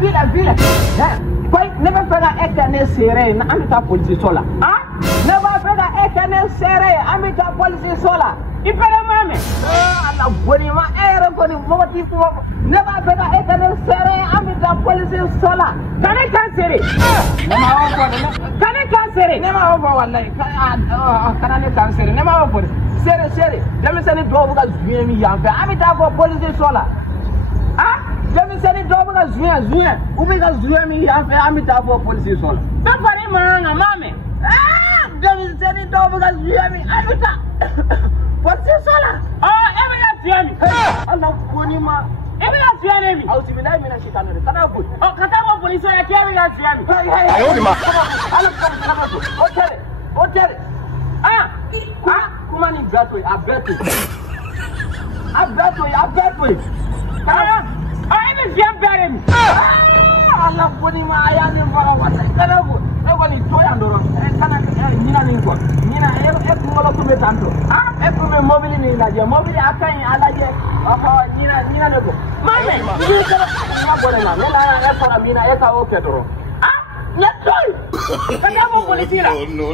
Vila. Quoi, ne me fais pas éterner serré, amita police sola. Ah? Ne me fais pas éterner serré, amita police sola. Il fait la main. Allah bonima, boni, moti pour. Ne me fais pas éterner serré, amita police sola. Kane serré. Kane serré. Ne m'a pas wallahi. Kane serré. Ne m'a pas serré. Ne me seni dobu ka zuye mi yanfɛ amita police sola. Ah? Jami seni dobu ka zuye ubi ka zuye mi yanfɛ amita police sola. Ne fari manga mame. Ah! Jami seni dobu ka zuye mi amita police sola. Oh, ebe ka zuye mi. Allah boni ma. Ebe ka zuye mi. Auti mina shitani. Kana bud. Oh, kata mo police sola ke ebe ka zuye mi. Ayo di ma. Allah kana bud. Hotel. Ah! Kuma ni gato, I bet you. Ah, ini siap berin. Allah boni ma ayane fara wasa. Kana bu, wani to ya ndoro. Kana nina ni ko. Nina ngolo ko metanto. Ah, me mobile ni laje. Mobile akan alaje. Nina le ko. Mame, ni kana na bore na. Nela fara mina ka o kedoro. Ah, nyatoi. Kana mo polisi la. No.